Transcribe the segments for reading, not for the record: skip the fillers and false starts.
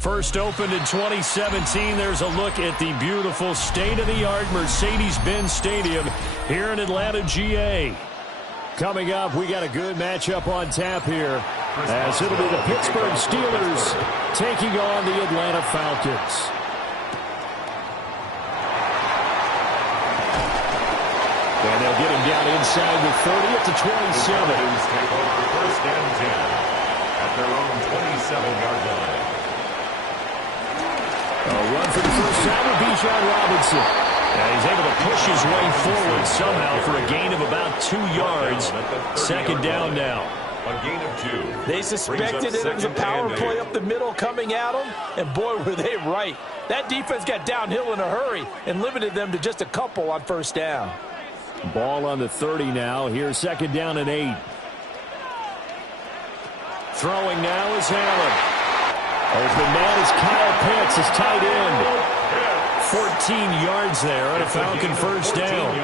First opened in 2017. There's a look at the beautiful state-of-the-art Mercedes-Benz Stadium here in Atlanta, GA. Coming up, we got a good matchup on tap here, as it'll be the Pittsburgh Steelers taking on the Atlanta Falcons. And they'll get him down inside the 30 at the 27. Take over first and 10 at their own 27-yard line. A run for the first time with Bijan Robinson. And he's able to push his way forward somehow for a gain of about 2 yards. Second down now. A gain of 2. They suspected it was a power play up the middle coming at them, and boy, were they right. That defense got downhill in a hurry and limited them to just a couple on first down. Ball on the 30 now. Here's second down and 8. Throwing now is Allen. Open man is Kyle Pitts, his tight end. 14 yards there on a Falcon first down.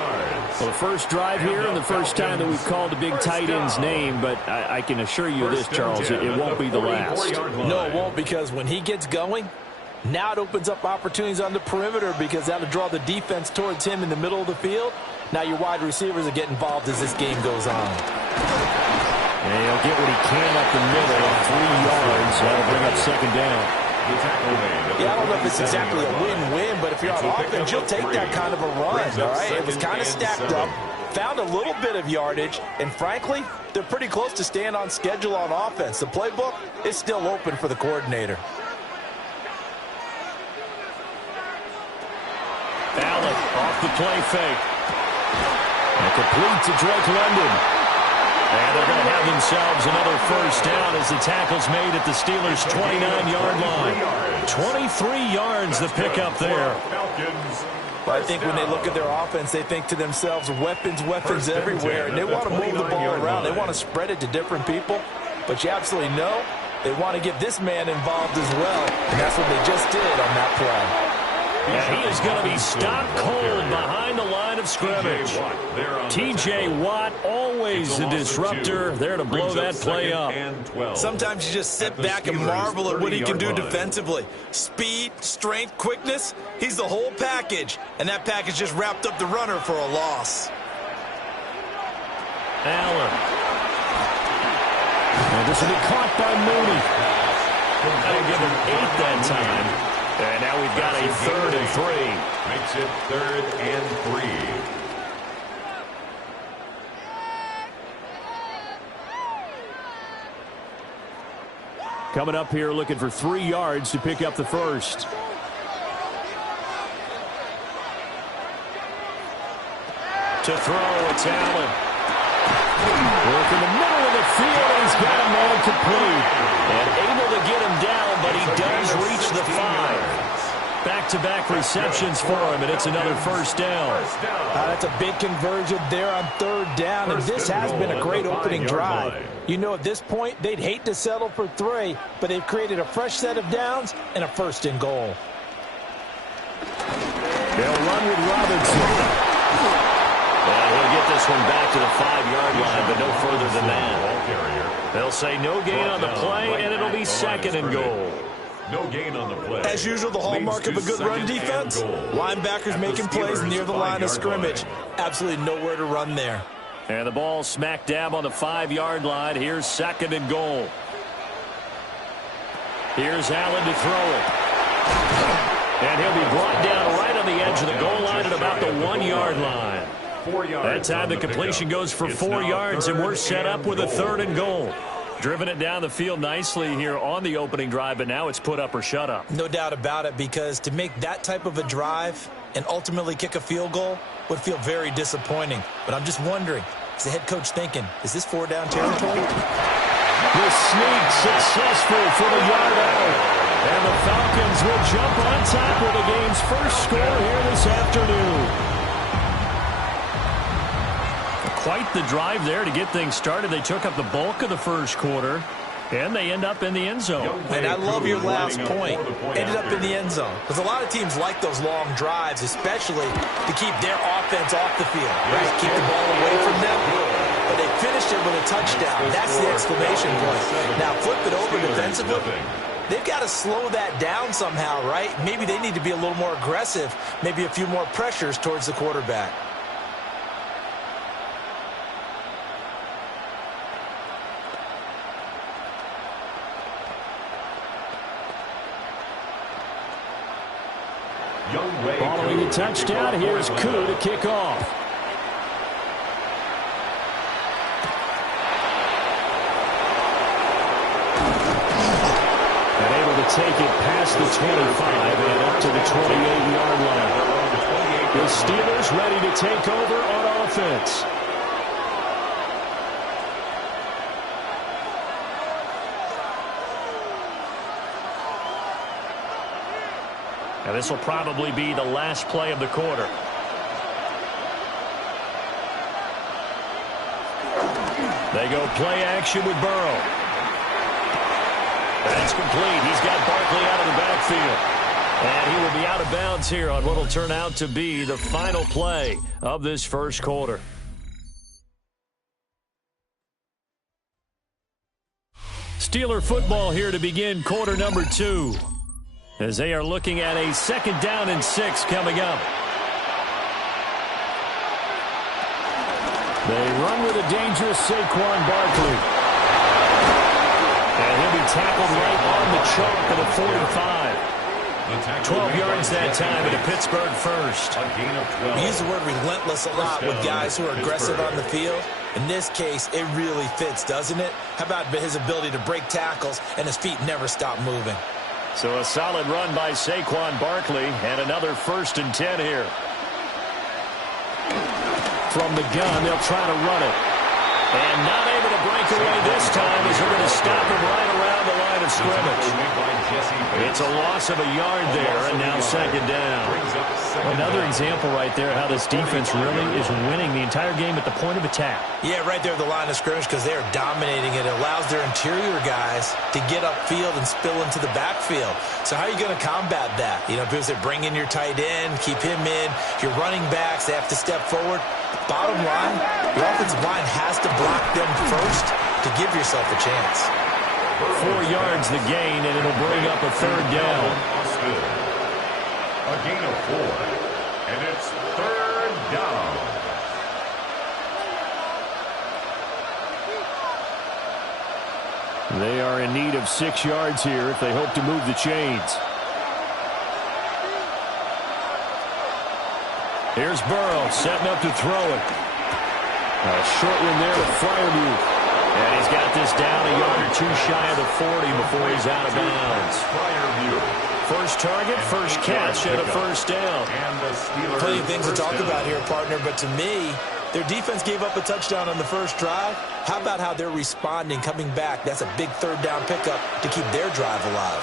Well, the first drive here and the first time that we've called a big tight end's name, but I can assure you this, Charles, it won't be the last. No, it won't, because when he gets going, now it opens up opportunities on the perimeter, because that'll draw the defense towards him in the middle of the field. Now your wide receivers will get involved as this game goes on. And he'll get what he can up the middle, 3 yards. That'll bring up second down. Yeah, I don't know if it's exactly a win-win, but if you're on offense, you'll take that kind of a run, all right? It was kind of stacked up, found a little bit of yardage, and frankly, they're pretty close to staying on schedule on offense. The playbook is still open for the coordinator. Allen off the play fake. And complete to Drake London. And they're going to have themselves another first down as the tackle's made at the Steelers' 29-yard line. 23 yards the pickup there. Well, I think when they look at their offense, they think to themselves, weapons everywhere. And they want to move the ball around. They want to spread it to different people. But you absolutely know they want to get this man involved as well. And that's what they just did on that play. And he is going to be stopped cold behind the line of scrimmage. T.J. Watt, always a disruptor, there to blow that play up. Sometimes you just sit back and marvel at what he can do defensively. Speed, strength, quickness, he's the whole package. And that package just wrapped up the runner for a loss. Allen. And this will be caught by Mooney. That'll give him 8 that time. And now we've got a 3rd and 3. Makes it 3rd and 3. Coming up here looking for 3 yards to pick up the first. To throw, it's Allen. Work in the middle of the field, and he's got a man complete. And able to get him down, but he does reach the 5. Back-to-back receptions for him, and it's another first down. That's a big conversion there on 3rd down, and this has been a great opening drive. You know, at this point, they'd hate to settle for 3, but they've created a fresh set of downs and a 1st and goal. They'll run with Robinson. And he'll get this one back to the 5-yard line, but no further than that. They'll say no gain on the play, and it'll be 2nd and goal. No gain on the play. As usual, the hallmark of a good run defense, linebackers making plays near the line of scrimmage. Absolutely nowhere to run there. And the ball smack dab on the 5-yard line. Here's 2nd and goal. Here's Allen to throw it. And he'll be brought down right on the edge of the goal line at about the 1-yard line. That time the completion goes for 4 yards, and we're set up with a 3rd and goal. Driven it down the field nicely here on the opening drive, but now it's put up or shut up. No doubt about it, because to make that type of a drive and ultimately kick a field goal would feel very disappointing. But I'm just wondering, is the head coach thinking, is this 4-down territory? The sneak successful for the yard out. And the Falcons will jump on top with the game's first score here this afternoon. Quite the drive there to get things started. They took up the bulk of the first quarter, and they end up in the end zone. And I love your last point. Ended up in the end zone. Because a lot of teams like those long drives, especially to keep their offense off the field. Right? Keep the ball away from them. But they finished it with a touchdown. That's the exclamation point. Now flip it over defensively. they've got to slow that down somehow, right? Maybe they need to be a little more aggressive, maybe a few more pressures towards the quarterback. Following the touchdown, here's Koo to kick off. And able to take it past the 25 and up to the 28-yard line. The Steelers ready to take over on offense. Now this will probably be the last play of the quarter. They go play action with Burrow. That's complete. He's got Barkley out of the backfield. And he will be out of bounds here on what will turn out to be the final play of this first quarter. Steeler football here to begin quarter number 2. As they are looking at a 2nd down and 6 coming up. They run with a dangerous Saquon Barkley. And he'll be tackled right on the chalk at the 45. 12 yards that time at a Pittsburgh first. We use the word relentless a lot with guys who are aggressive on the field. In this case, it really fits, doesn't it? How about his ability to break tackles and his feet never stop moving? So a solid run by Saquon Barkley and another 1st and 10 here. From the gun, they'll try to run it. And not able to break away this time as they're going to stop him right around the line of scrimmage. It's a loss of a yard there, and now 2nd down. Another example right there how this defense really is winning the entire game at the point of attack. Yeah, right there at the line of scrimmage because they are dominating it. It allows their interior guys to get upfield and spill into the backfield. So how are you going to combat that? You know, because they bring in your tight end, keep him in. Your running backs, they have to step forward. Bottom line, the offensive line has to block them first to give yourself a chance. 4 yards the gain, and it'll bring up a 3rd down. A gain of 4, and it's 3rd down. They are in need of 6 yards here if they hope to move the chains. Here's Burrow setting up to throw it. A short one there to Freiermuth. And he's got this down a yard or 2 shy of the 40 before he's out of bounds. First target, first catch, and a 1st down. Plenty of things to talk about here, partner, but to me, their defense gave up a touchdown on the first drive. How about how they're responding, coming back? That's a big 3rd down pickup to keep their drive alive.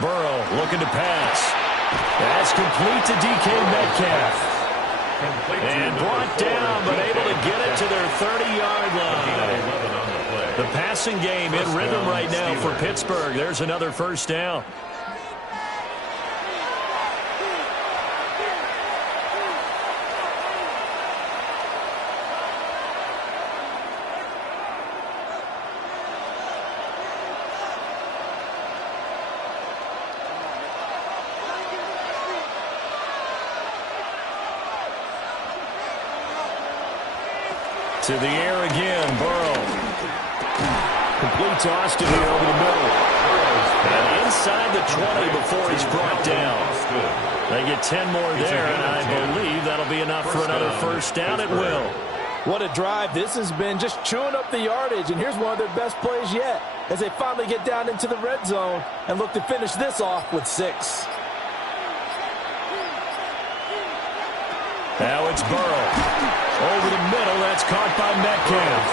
Burrow looking to pass. That's complete to DK Metcalf. And brought down, but able to get it to their 30-yard line. The passing game in rhythm right now for Pittsburgh. There's another 1st down. To the air again, Burrow. Complete to Austin here over the middle. And inside the 20 before he's brought down. They get 10 more there, and I believe that'll be enough for another 1st down. It will. What a drive this has been, just chewing up the yardage. And here's one of their best plays yet as they finally get down into the red zone and look to finish this off with 6. Now it's Burrow. Over the middle, that's caught by Metcalf.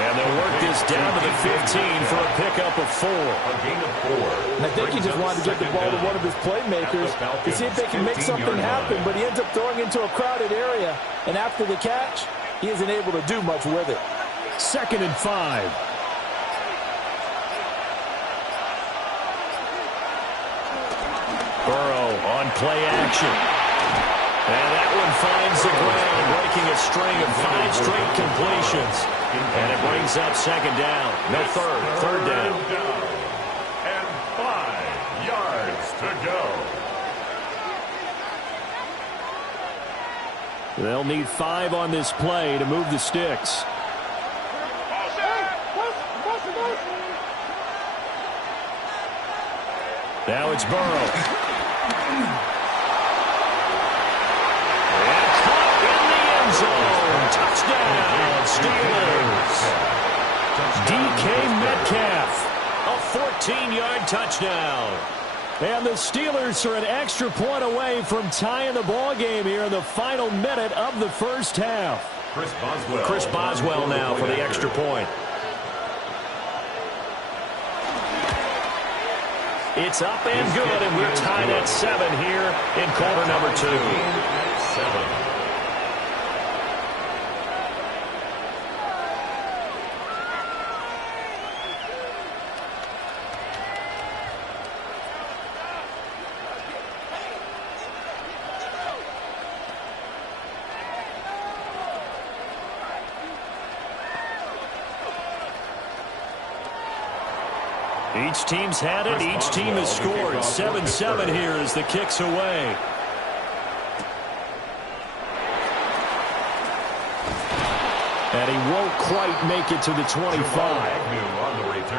And they'll work this down to the 15 for a pickup of 4. And I think he just wanted to get the ball to one of his playmakers to see if they can make something happen, but he ends up throwing into a crowded area. And after the catch, he isn't able to do much with it. 2nd and 5. Burrow on play action. And that one finds the ground, breaking a string of 5 straight completions. And it brings up second down. No, third down. And 5 yards to go. They'll need 5 on this play to move the sticks. Now it's Burrow. And caught in the end zone. Touchdown, Steelers. DK Metcalf, a 14-yard touchdown. And the Steelers are an extra point away from tying the ball game here in the final minute of the first half. Chris Boswell now for the extra point. It's up and good, and we're tied at 7 here in quarter number 2. 7. Each team's had it. Each team has scored. 7-7 here as the kick's away. And he won't quite make it to the 25.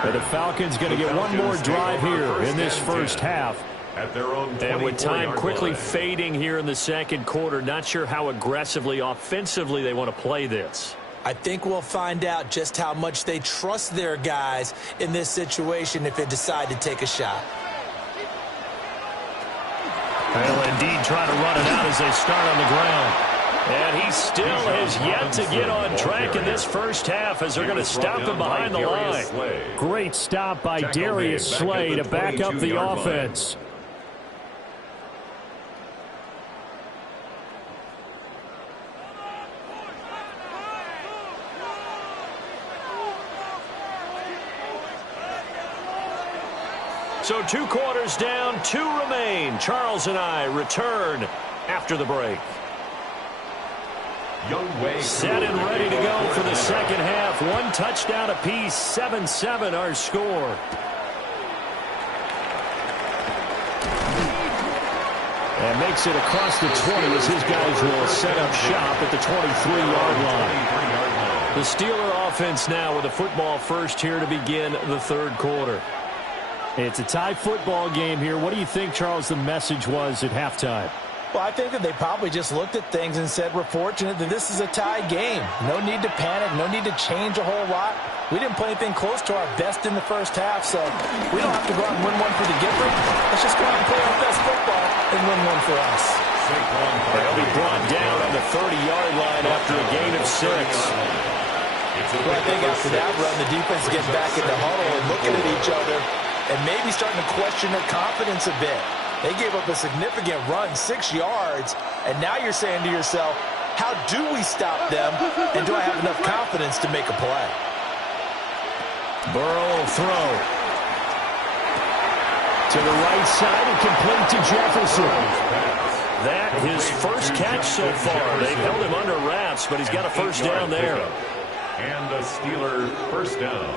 And the Falcons going to get one more drive here in this first half. And with time quickly fading here in the second quarter, not sure how aggressively, offensively they want to play this. I think we'll find out just how much they trust their guys in this situation if they decide to take a shot. They'll indeed try to run it out as they start on the ground. And he still has yet to get on track in this first half as they're going to stop him behind the line. Great stop by Darius Slay to back up the offense. So 2 quarters down, 2 remain. Charles and I return after the break. Set and ready to go for the second half. 1 touchdown apiece, 7-7 our score. And makes it across the 20 as his guys will set up shop at the 23-yard line. The Steeler offense now with a football first here to begin the third quarter. It's a tie football game here. What do you think, Charles, the message was at halftime? Well, I think that they probably just looked at things and said, we're fortunate that this is a tie game. No need to panic. No need to change a whole lot. We didn't play anything close to our best in the first half, so we don't have to go out and win one for the giver. Let's just go out and play our best football and win one for us. They'll be brought down on the 30-yard line after a gain of 6. Well, I think after that run, the defense gets back in the huddle and looking at each other and maybe starting to question their confidence a bit. They gave up a significant run, 6 yards, and now you're saying to yourself, how do we stop them, and do I have enough confidence to make a play? Burrow will throw. To the right side and complete to Jefferson. That his first catch so far. They've held him under wraps, but he's got a first down there. And a Steeler first down.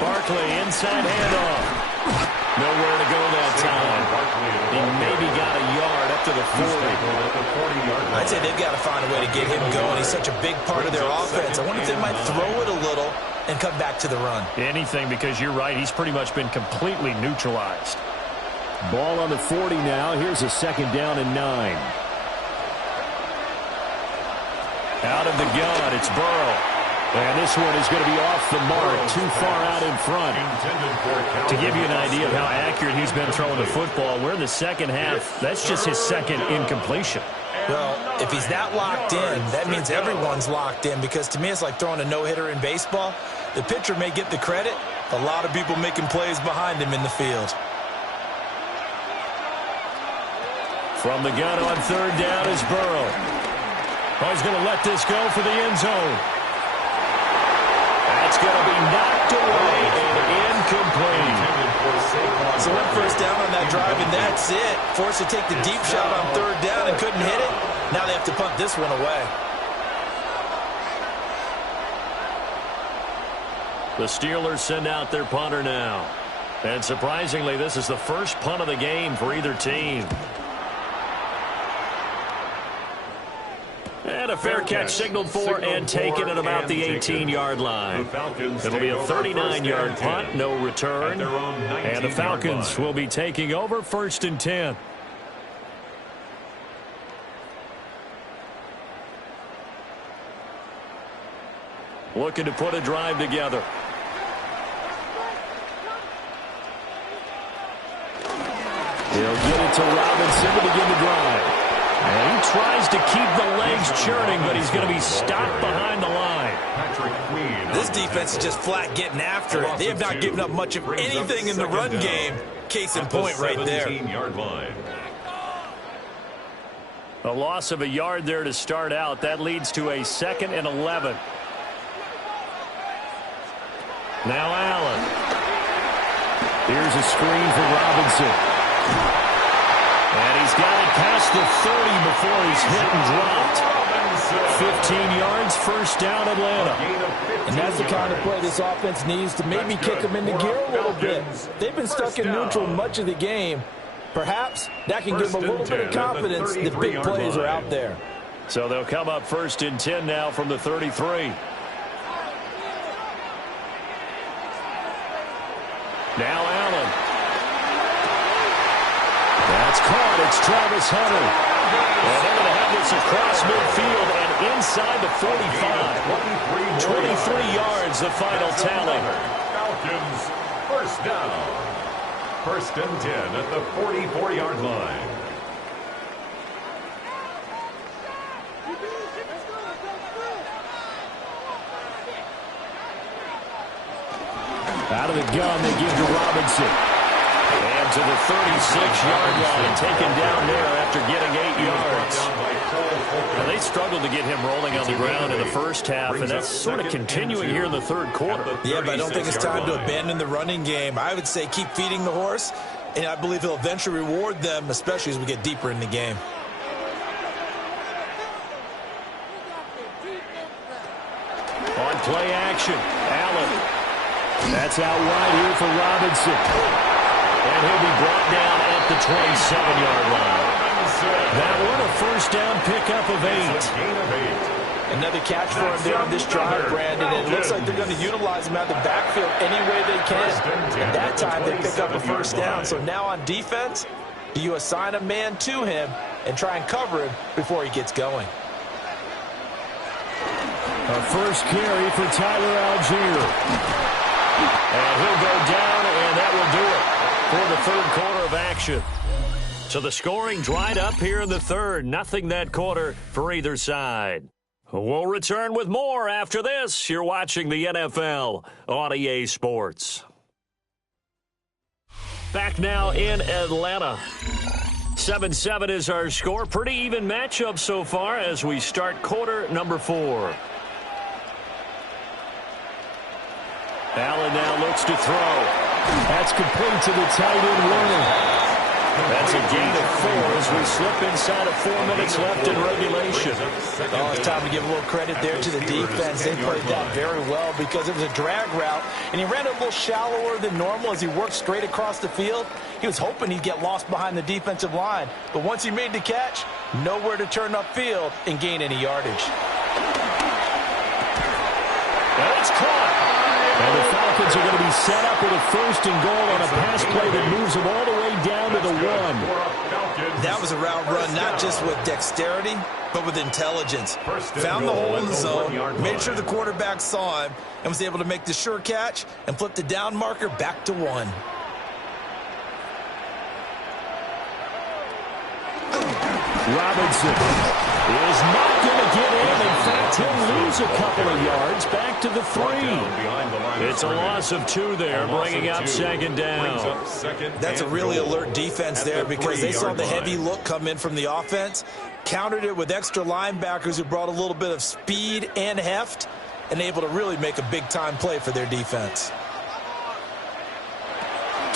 Barkley inside handoff. Nowhere to go that time. He maybe got a yard up to the 40. I'd say they've got to find a way to get him going. He's such a big part of their offense. I wonder if they might throw it a little and come back to the run. Anything, because you're right. He's pretty much been completely neutralized. Ball on the 40 now. Here's a second down and 9. Out of the gun, it's Burrow. And this one is going to be off the mark, too far out in front. To give you an idea of how accurate he's been throwing the football, we're in the second half. That's just his second incompletion. Well, if he's that locked in, that means everyone's locked in, because to me it's like throwing a no-hitter in baseball. The pitcher may get the credit. A lot of people making plays behind him in the field. From the gun on third down is Burrow. Oh, he's going to let this go for the end zone. That's going to be knocked away and incomplete. So one first down on that drive, and that's it. Forced to take the deep shot on third down and couldn't hit it. Now they have to punt this one away. The Steelers send out their punter now. And surprisingly, this is the first punt of the game for either team. And a fair catch signaled for and taken at about the 18-yard line. It'll be a 39-yard punt, no return. And the Falcons will be taking over 1st and 10. Looking to put a drive together. He'll get it to Robinson to begin the drive. And he tries to keep the legs churning, but he's going to be stopped behind the line. This defense is just flat getting after it. They have not given up much of anything in the run game. Case in point right there. A loss of a yard there to start out. That leads to a 2nd and 11. Now Allen. Here's a screen for Robinson. And he's got it past the 30 before he's hit and dropped. 15 yards, first down, Atlanta. And that's the kind of play this offense needs to maybe kick them into gear a little bit. They've been stuck in neutral much of the game. Perhaps that can give them a little bit of confidence that big plays are out there. So they'll come up 1st and 10 now from the 33. Now Allen. That's caught. It's Travis Hunter. And they're going to have this across midfield and inside the 45. 23 yards, the final tally. Falcons, first down. 1st and 10 at the 44-yard line. Out of the gun, they give to Robinson. And to the 36-yard line, taken down there after getting 8 yards. Now, they struggled to get him rolling on the ground in the first half, and that's sort of continuing here in the third quarter. Yeah, but I don't think it's time to abandon the running game. I would say keep feeding the horse, and I believe he'll eventually reward them, especially as we get deeper in the game. On play action, Allen. That's out wide here for Robinson. And he'll be brought down at the 27-yard line. That one a first down pickup of 8. Another catch for him there on this drive, Brandon. And it looks like they're going to utilize him out of the backfield any way they can. And that time they pick up a first down. So now on defense, do you assign a man to him and try and cover him before he gets going? A first carry for Tyler Algier. And he'll go down, and that will do it for the third quarter of action. So the scoring dried up here in the third. Nothing that quarter for either side. We'll return with more after this. You're watching the NFL on EA Sports. Back now in Atlanta. 7-7 is our score. Pretty even matchup so far as we start quarter number 4. Allen now looks to throw. That's complete to the tight end, Warner. That's a gain of 4 as we slip inside of 4 minutes left in regulation. Oh, it's time to give a little credit there to the defense. They played that very well because it was a drag route, and he ran a little shallower than normal as he worked straight across the field. He was hoping he'd get lost behind the defensive line, but once he made the catch, nowhere to turn upfield and gain any yardage. And it's caught. And the Falcons are going to be set up with a first and goal on a pass play that moves them all the way down to the 1. That was a route run not just with dexterity, but with intelligence. Found the hole in the zone, made sure the quarterback saw him, and was able to make the sure catch and flip the down marker back to 1. Robinson is not going to get in. In fact, he'll lose a couple of yards back to the 3. It's a loss of 2 there, bringing up second down. That's a really alert defense there because they saw the heavy look come in from the offense. countered it with extra linebackers who brought a little bit of speed and heft and able to really make a big-time play for their defense.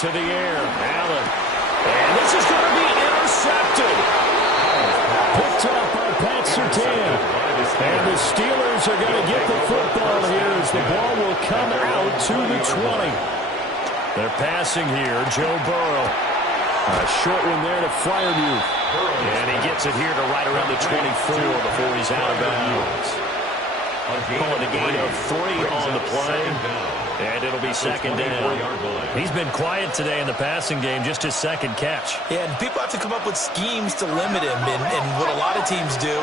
To the air, Allen. And this is going to be intercepted. Picked up by Pat Surtain. And the Steelers are going to get the football here as the ball will come out to the 20. They're passing here, Joe Burrow. A short one there to Freiermuth. And he gets it here to right around the 24 before he's out of bounds. Calling a gain of 3 on the play. And it'll be second down. He's been quiet today in the passing game, just his second catch. Yeah, and people have to come up with schemes to limit him. And what a lot of teams do,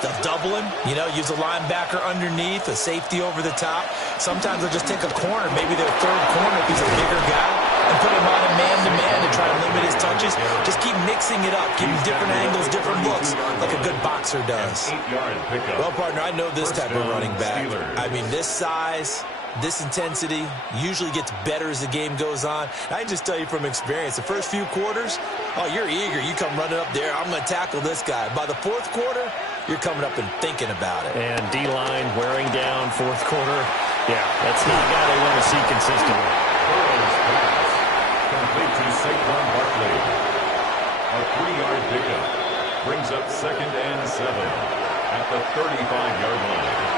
they'll double him, use a linebacker underneath, a safety over the top. Sometimes they'll just take a corner, maybe their third corner if he's a bigger guy, and put him on a man-to-man to try to limit his touches. Just keep mixing it up, give him different angles, different looks, like a good boxer does. Well, partner, I know this type of running back. I mean, this size, this intensity usually gets better as the game goes on. I can just tell you from experience, the first few quarters, you're eager. You come running up there, I'm going to tackle this guy. By the fourth quarter, you're coming up and thinking about it. And D-line wearing down fourth quarter. Yeah, that's not a guy they want to see consistently. Burrow's pass complete to Saquon Barkley. A 3-yard pickup brings up 2nd and 7 at the 35-yard line.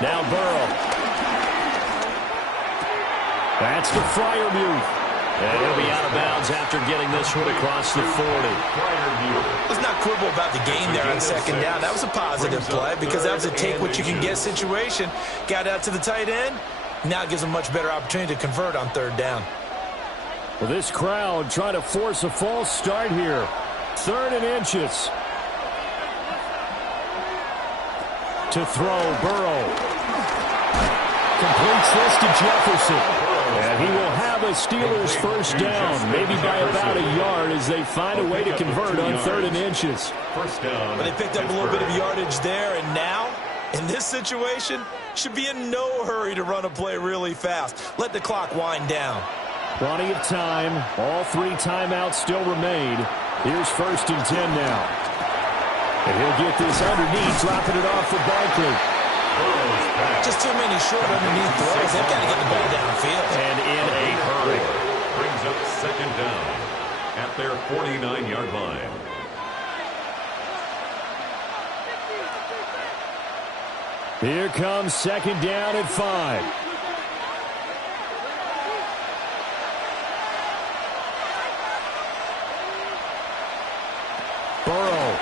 Now Burrow. That's to Freiermuth. And he'll be out of bounds after getting this one across the 40. Let's not quibble about the gain there on second down. That was a positive play because that was a take-what-you-can-get situation. Got out to the tight end. Now it gives him a much better opportunity to convert on third down. Well, this crowd trying to force a false start here. 3rd and inches. To throw, Burrow. Completes this to Jefferson. And he will have a Steelers first down, maybe by about a yard as they find a way to convert on 3rd and inches. First down. But they picked up a little bit of yardage there, and now, in this situation, should be in no hurry to run a play really fast. Let the clock wind down. Plenty of time. All 3 timeouts still remain. Here's 1st and 10 now. And he'll get this underneath, dropping it off for Barkley. Just too many short underneath throws. They've got to get the ball downfield. And in a hurry. Brings up 2nd down at their 49-yard line. Here comes 2nd down at 5. Burrow.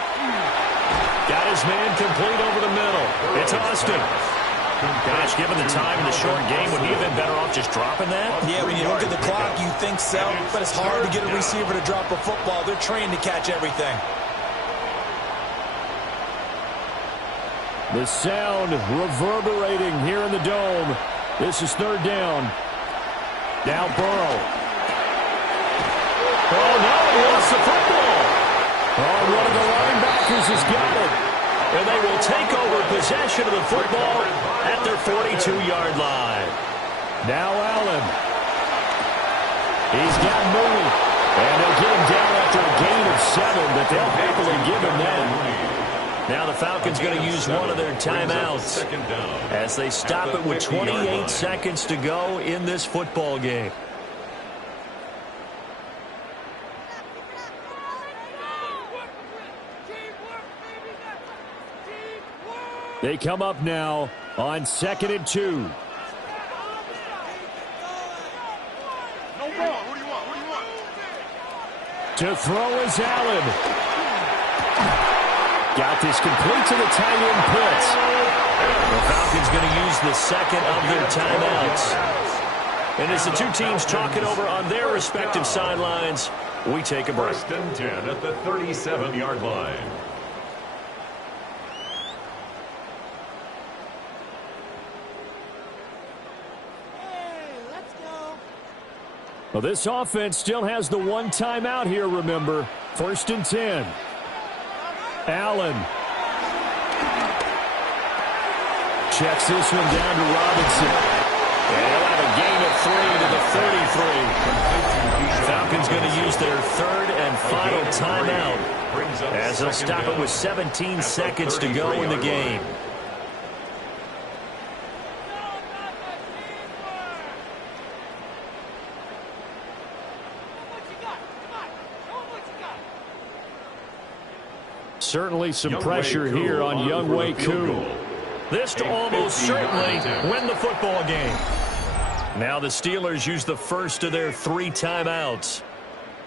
Got his man complete over the middle. It's Austin. Gosh, given the time in the short game, would he have been better off just dropping that? Yeah, when you look at the clock, you think so. But it's hard to get a receiver to drop a football. They're trained to catch everything. The sound reverberating here in the dome. This is 3rd down. Now Burrow. Oh, no, he lost the football. Oh, one of the linebackers has got it. And they will take over possession of the football at their 42-yard line. Now Allen. He's got Mooney. And they'll get him down after a gain of 7, but they'll happily give him that. Now the Falcons going to use one of their timeouts as they stop it with 28 seconds to go in this football game. They come up now on 2nd and 2. No ball. What do you want? What do you want? To throw is Allen. Got this complete to the tight end Pitts. The Falcons going to use the second of their timeouts. And as the two teams talk it over on their respective sidelines, we take a break. 1st and 10 at the 37-yard line. Well, this offense still has the one timeout here, remember. 1st and 10. Allen. Checks this one down to Robinson. And he'll have a gain of 3 to the 33. Falcons going to use their 3rd and final timeout as they'll stop it with 17 seconds to go in the game. Certainly some pressure here on Younghoe Koo. This to almost certainly win the football game. Now the Steelers use the first of their 3 timeouts.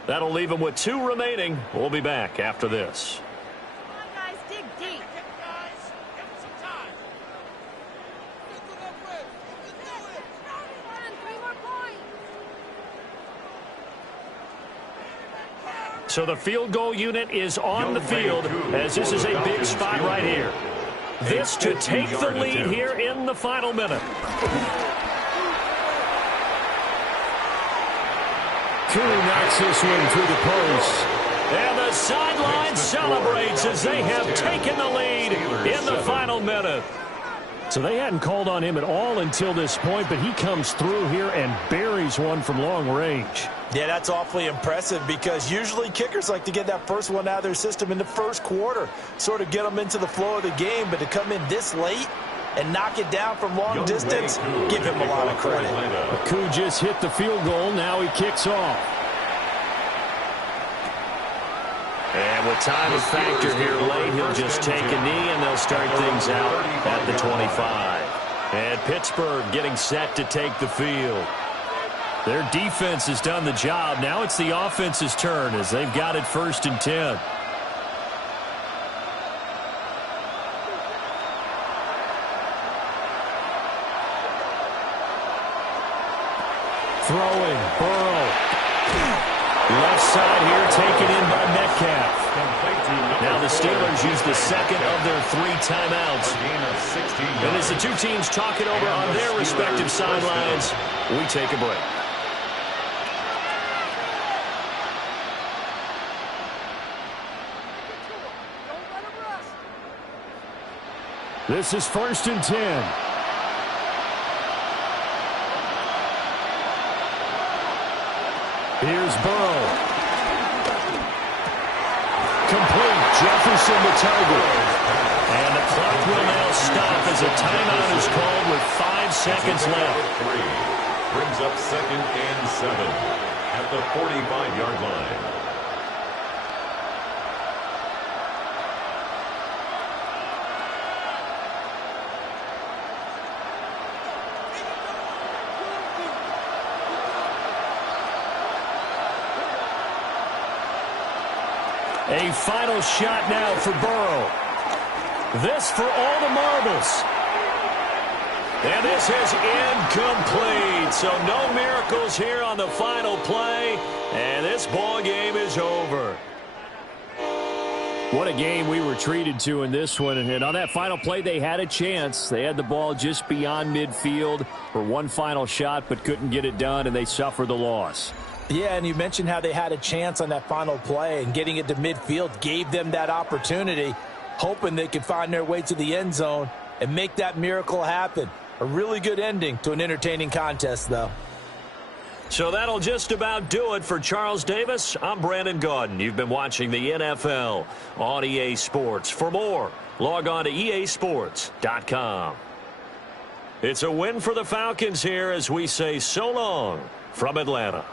That'll leave them with 2 remaining. We'll be back after this. Come on, guys, dig deep. Guys, give them some time. Come on, 3 more points. So the field goal unit is on the field as this is a big spot right here. This to take the lead here in the final minute. Koo knocks this one through the post. And the sideline celebrates as they have taken the lead in the final minute. So they hadn't called on him at all until this point, but he comes through here and buries one from long range. Yeah, that's awfully impressive because usually kickers like to get that first one out of their system in the first quarter, sort of get them into the flow of the game, but to come in this late and knock it down from long distance, give him a lot of credit. Koo just hit the field goal. Now he kicks off. And with time a factor here late, he'll just take a knee and they'll start things out at the 25. And Pittsburgh getting set to take the field. Their defense has done the job. Now it's the offense's turn as they've got it 1st and 10. Throwing, Burrow. Left side here taken in by Metcalf. Now the Steelers use the second of their 3 timeouts. And as the 2 teams talk it over on their respective sidelines, we take a break. This is 1st and 10. Here's Burrow. Complete. Jefferson to Target. And the clock will now stop as a timeout is called with 5 seconds left. Brings up 2nd and 7 at the 45-yard line. A final shot now for Burrow. This for all the marbles. And this is incomplete. So no miracles here on the final play. And this ball game is over. What a game we were treated to in this one. And on that final play, they had a chance. They had the ball just beyond midfield for one final shot, but couldn't get it done, and they suffered the loss. Yeah, and you mentioned how they had a chance on that final play, and getting it to midfield gave them that opportunity, hoping they could find their way to the end zone and make that miracle happen. A really good ending to an entertaining contest, though. So that'll just about do it for Charles Davis. I'm Brandon Gaudin. You've been watching the NFL on EA Sports. For more, log on to easports.com. It's a win for the Falcons here as we say so long from Atlanta.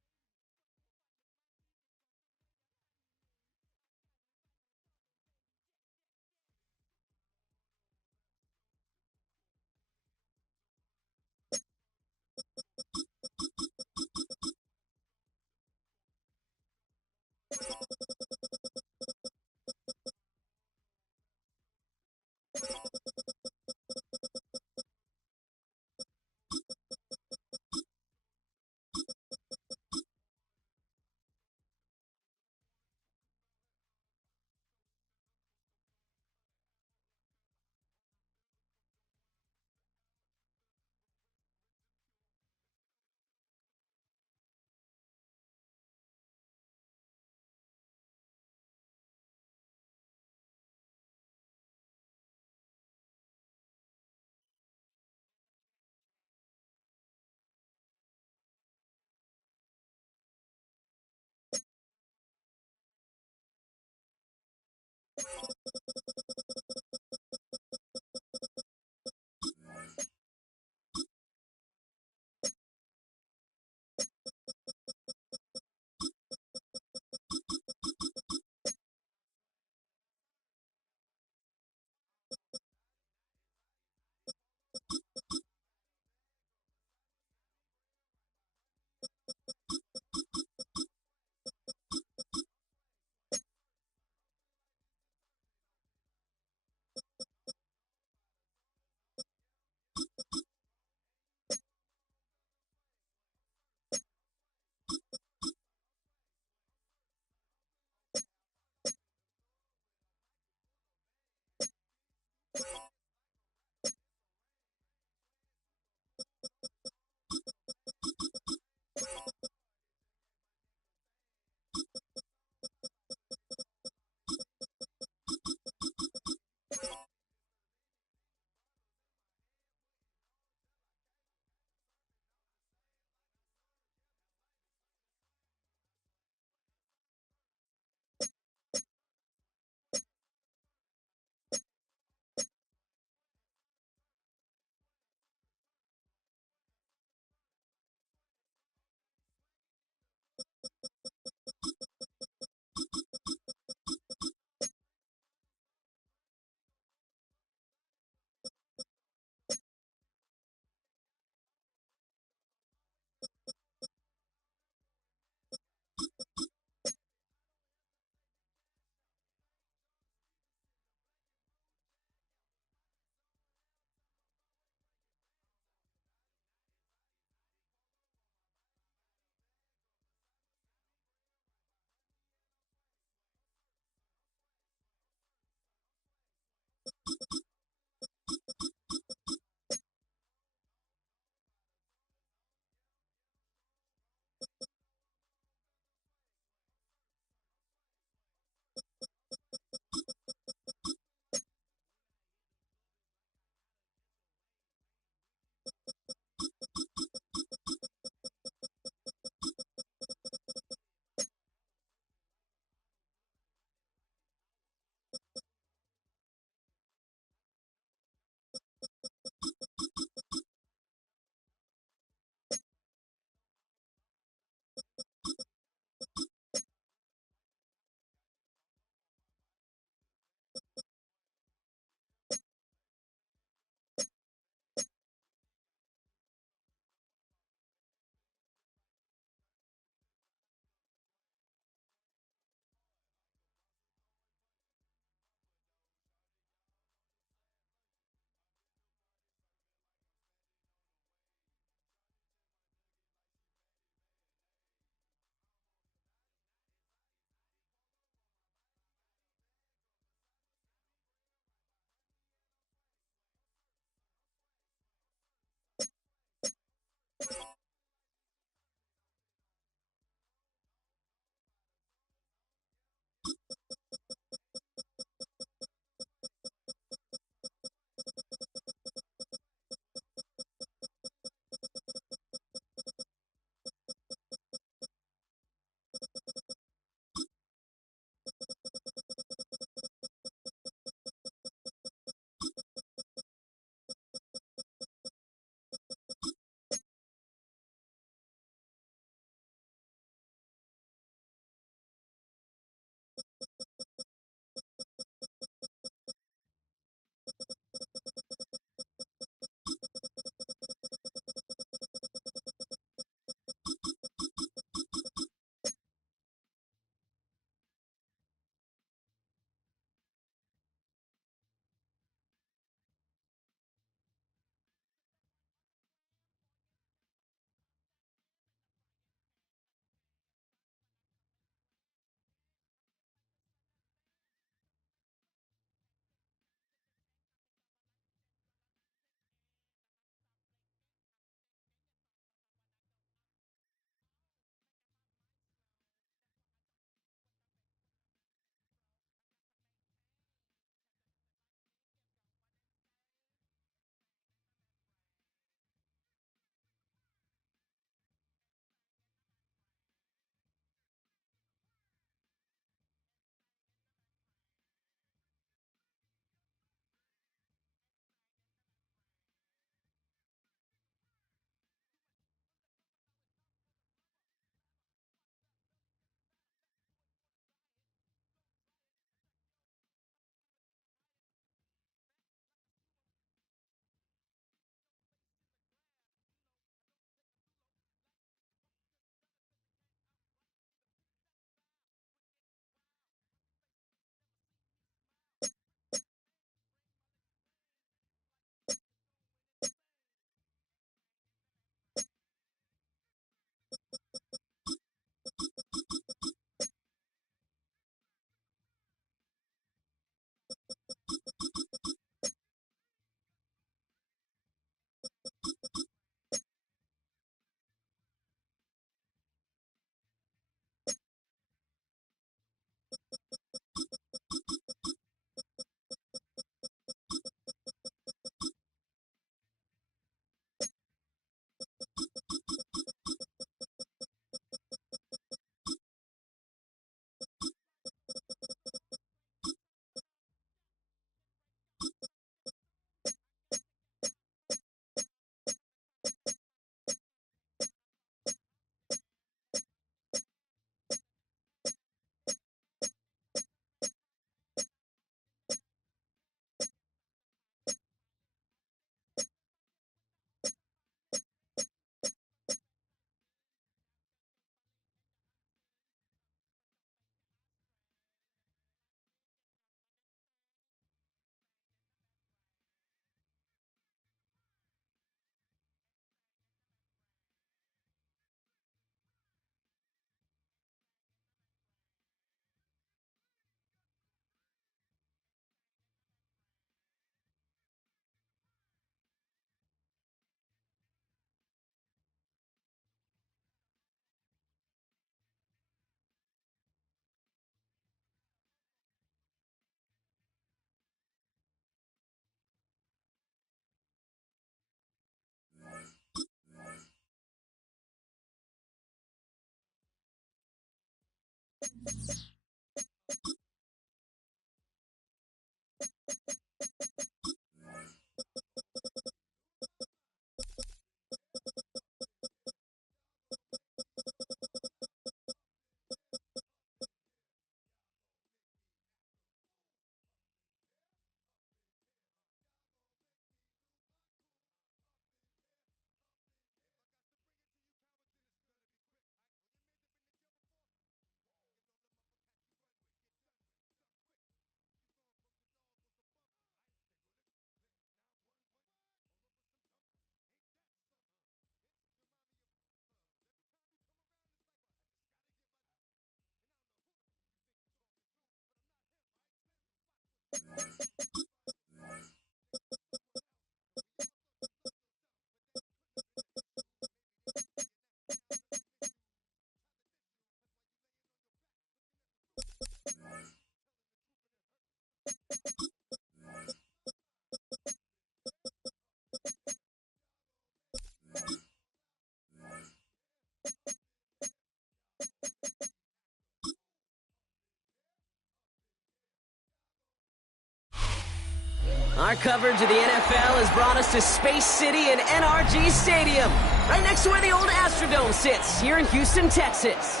Our coverage of the NFL has brought us to Space City and NRG Stadium, right next to where the old Astrodome sits, here in Houston, Texas.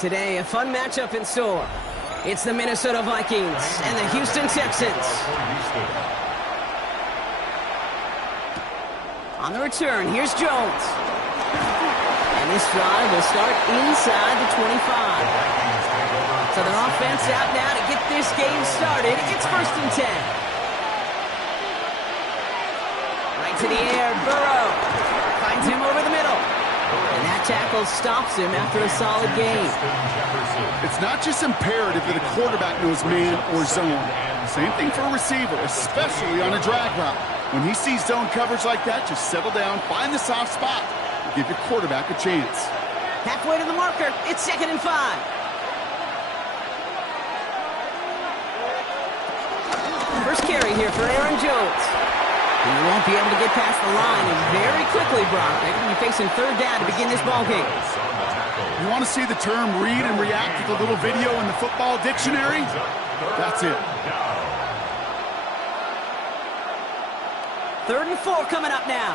Today, a fun matchup in store. It's the Minnesota Vikings and the Houston Texans. On the return, here's Jones. And this drive will start inside the 25. So their offense out now to get this game started. It's 1st and 10. To the air, Burrow finds him over the middle. And that tackle stops him after a solid gain. It's not just imperative that a quarterback knows man or zone. Same thing for a receiver, especially on a drag route. When he sees zone coverage like that, just settle down, find the soft spot, and give your quarterback a chance. Halfway to the marker, it's 2nd and 5. First carry here for Aaron Jones. He won't be able to get past the line, and very quickly, Brock, they're going to be facing 3rd down to begin this ballgame. You want to see the term read and react with a little video in the football dictionary? That's it. 3rd and 4 coming up now.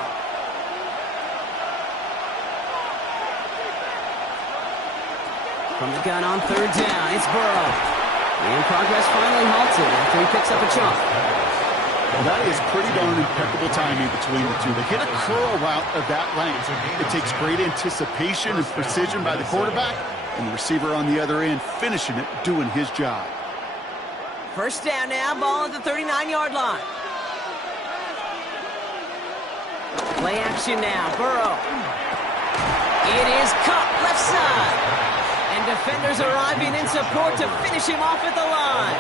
From the gun on 3rd down, it's Burrow. And progress finally halted after he picks up a chunk. Well, that is pretty darn impeccable timing between the two. They hit a curl route of that length. It takes great anticipation and precision by the quarterback, and the receiver on the other end finishing it, doing his job. 1st down now, ball at the 39-yard line. Play action now, Burrow. It is caught left side. And defenders arriving in support to finish him off at the line.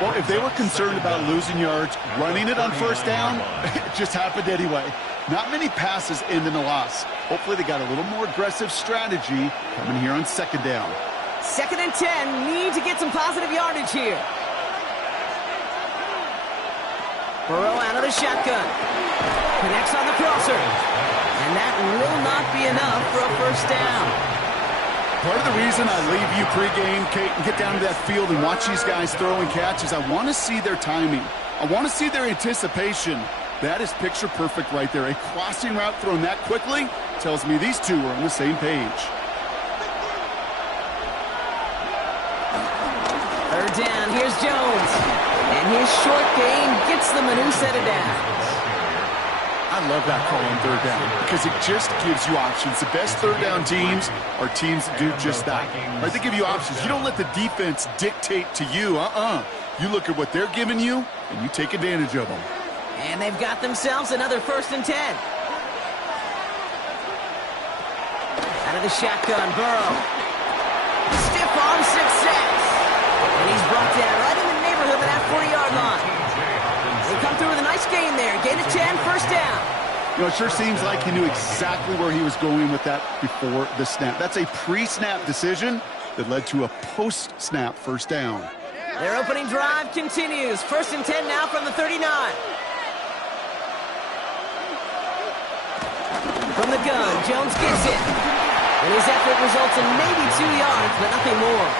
Well, if they were concerned about losing yards, running it on 1st down, it just happened anyway. Not many passes end in a loss. Hopefully they got a little more aggressive strategy coming here on 2nd down. 2nd and 10, need to get some positive yardage here. Burrow out of the shotgun. Connects on the crosser. And that will not be enough for a 1st down. Part of the reason I leave you pregame, Kate, and get down to that field and watch these guys throw and catch is I want to see their timing. I want to see their anticipation. That is picture perfect right there. A crossing route thrown that quickly tells me these two are on the same page. 3rd down, here's Jones. And his short game gets them a new set of downs. I love that call on 3rd down because it just gives you options. The best 3rd down teams are teams that do just that. Right? They give you options. You don't let the defense dictate to you. You look at what they're giving you, and you take advantage of them. And they've got themselves another 1st and 10. Out of the shotgun, Burrow. Stiff arm success. And he's brought down right in the neighborhood of that 40-yard line. They come through with a nice gain there. Gain of 10, 1st down. You know, it sure seems like he knew exactly where he was going with that before the snap. That's a pre-snap decision that led to a post-snap 1st down. Their opening drive continues. 1st and 10 now from the 39. From the gun, Jones gets it. And his effort results in maybe 2 yards, but nothing more.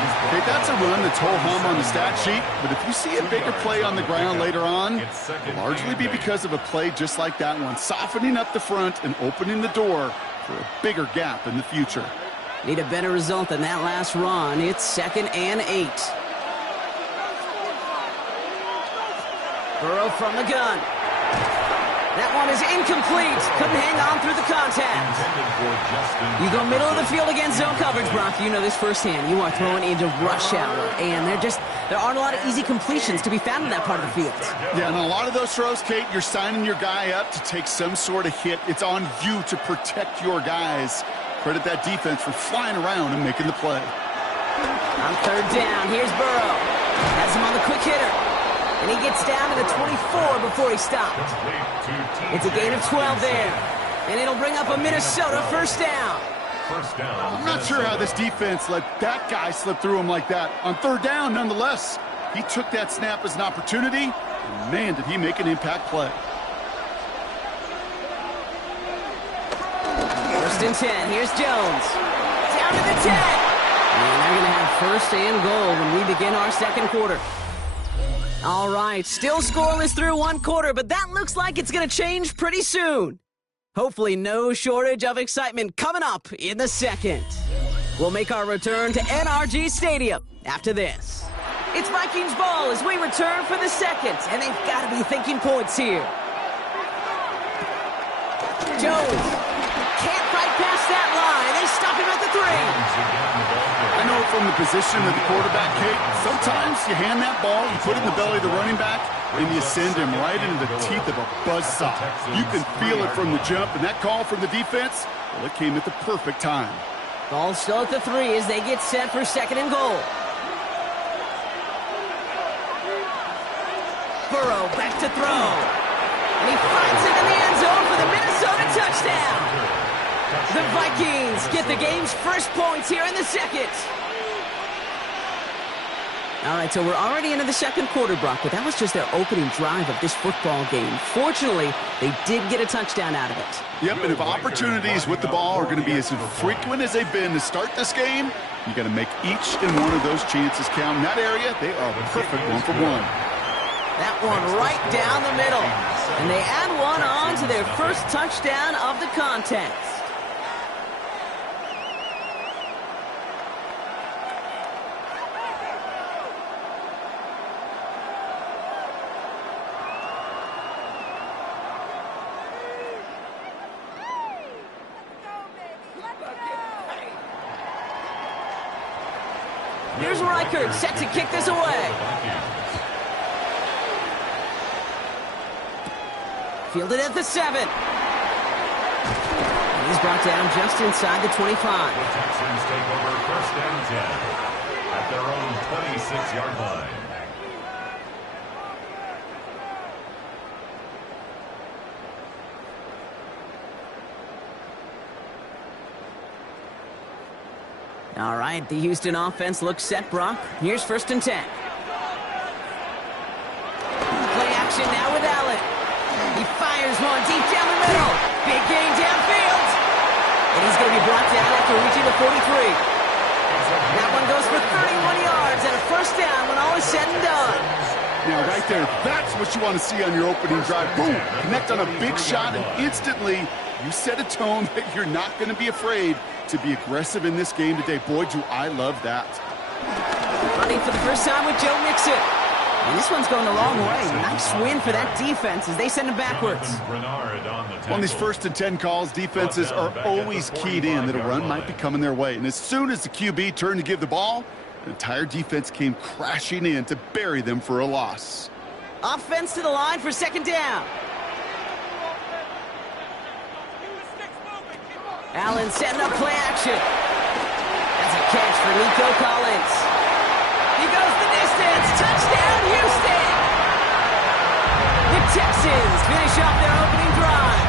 Okay, that's a run that's ho-hum on the stat sheet, but if you see a bigger play on the ground later on, it'll largely be because of a play just like that one, softening up the front and opening the door for a bigger gap in the future. Need a better result than that last run. It's 2nd and 8. Burrow from the gun. That one is incomplete. Couldn't hang on through the contact. You go middle of the field against zone coverage, Brock. You know this firsthand. You are throwing into rush hour, and there aren't a lot of easy completions to be found in that part of the field. Yeah, and a lot of those throws, Kate, you're signing your guy up to take some sort of hit. It's on you to protect your guys. Credit that defense for flying around and making the play. On 3rd down, here's Burrow. Has him on the quick hitter. And he gets down to the 24 before he stopped. It's a gain of 12 there. And it'll bring up a Minnesota first down. I'm not sure how this defense let that guy slip through him like that. On 3rd down, nonetheless, he took that snap as an opportunity. And man, did he make an impact play. 1st and 10. Here's Jones. Down to the 10. And they're going to have 1st and goal when we begin our 2nd quarter. All right, still scoreless through 1 quarter, but that looks like it's going to change pretty soon. Hopefully no shortage of excitement coming up in the 2nd. We'll make our return to NRG Stadium after this. It's Vikings ball as we return for the 2nd, and they've got to be thinking points here. Jones can't fight past that line. They stop him at the 3. I know from the position of the quarterback, Kate, sometimes you hand that ball, you put it in the belly of the running back, and you send him right into the teeth of a buzzsaw. You can feel it from the jump, and that call from the defense, well, it came at the perfect time. Ball still at the 3 as they get set for 2nd and goal. Burrow back to throw. And he finds it in the end zone for the Minnesota touchdown. The Vikings get the game's first points here in the 2nd. All right, so we're already into the 2nd quarter, Brock, but that was just their opening drive of this football game. Fortunately, they did get a touchdown out of it. Yep, and if opportunities with the ball are going to be as frequent as they've been to start this game, you got to make each and one of those chances count. In that area, they are perfect 1-for-1. That one right down the middle. And they add one on to their first touchdown of the contest. Here's Reichert set to kick this away. Fielded at the 7. And he's brought down just inside the 25. The Texans take over 1st and 10 at their own 26-yard line. All right, the Houston offense looks set, Brock. Here's 1st and 10. Play action now with Allen. He fires one deep down the middle. Big gain downfield. And he's going to be brought down after reaching the 43. That one goes for 31 yards and a 1st down when all is said and done. Now, right there, that's what you want to see on your opening drive. Boom! Connect on a big shot, and instantly you set a tone that you're not going to be afraid to be aggressive in this game today. Boy, do I love that. Running for the first time with Joe Mixon. And this one's going the wrong way. Nice win for that defense as they send him backwards. On these 1st and 10 calls, defenses are always keyed in that a run might be coming their way. And as soon as the QB turned to give the ball, the entire defense came crashing in to bury them for a loss. Offense to the line for 2nd down. Allen setting up play action. That's a catch for Nico Collins. He goes the distance. Touchdown, Houston! The Texans finish off their opening drive.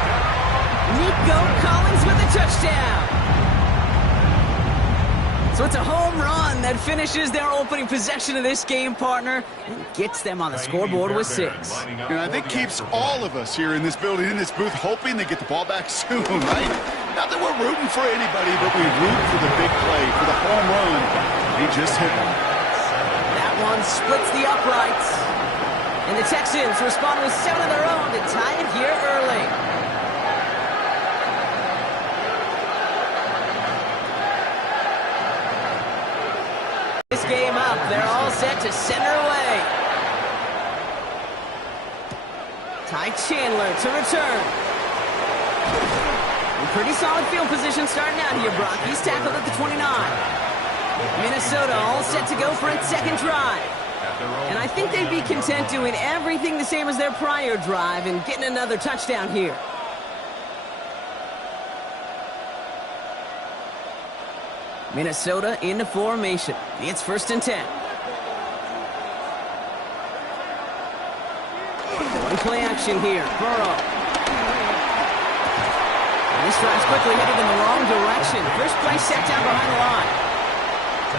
Nico Collins with a touchdown. So So it's a home run that finishes their opening possession of this game, partner, and gets them on the scoreboard with 6. And I think keeps all of us here in this building, in this booth, hoping they get the ball back soon, right? Not that we're rooting for anybody, but we root for the big play, for the home run. They just hit one. That one splits the uprights. And the Texans respond with 7 of their own to tie it here early. This game up, they're all set to center away. Ty Chandler to return. Pretty solid field position starting out here, Brock. He's tackled at the 29. Minnesota all set to go for its second drive. And I think they'd be content doing everything the same as their prior drive and getting another touchdown here. Minnesota into formation. It's 1st and 10. One play action here. Burrow. And this drive's quickly headed in the wrong direction. First play set down behind the line.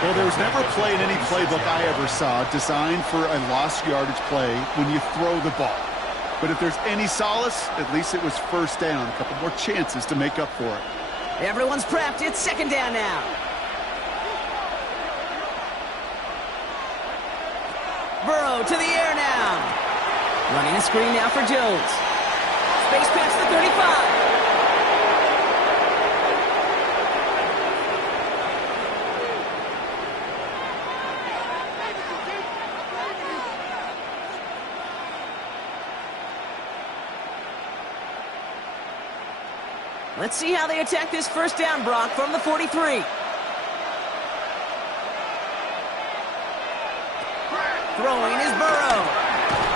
Well, there was never a play in any playbook I ever saw designed for a lost yardage play when you throw the ball. But if there's any solace, at least it was 1st down. A couple more chances to make up for it. Everyone's prepped. It's 2nd down now. Burrow to the air now. Running a screen now for Jones. Space past the 35. Let's see how they attack this 1st down, Brock, from the 43. Throwing is Burrow.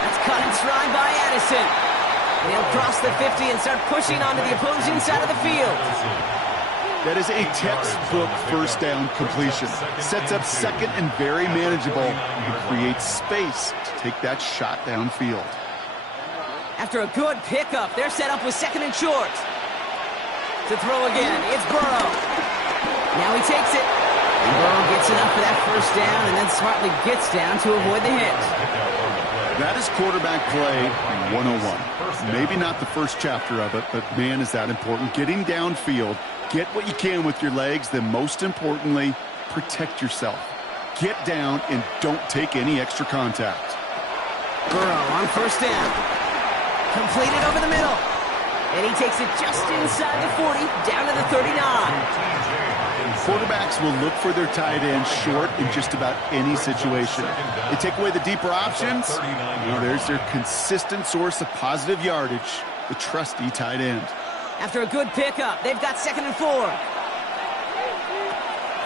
That's cut in stride by Addison. And he'll cross the 50 and start pushing onto the opposing side of the field. That is a textbook 1st down completion. Sets up 2nd and very manageable. It creates space to take that shot downfield. After a good pickup, they're set up with 2nd and short. To throw again, it's Burrow. Now he takes it. And Burrow gets enough for that 1st down and then smartly gets down to avoid the hit. That is quarterback play 101. Maybe not the first chapter of it, but man, is that important. Getting downfield, get what you can with your legs, then most importantly, protect yourself. Get down and don't take any extra contact. Burrow on 1st down. Completed over the middle. And he takes it just inside the 40, down to the 39. Quarterbacks will look for their tight end short in just about any situation. They take away the deeper options. There's their consistent source of positive yardage, the trusty tight end. After a good pickup, they've got 2nd and 4.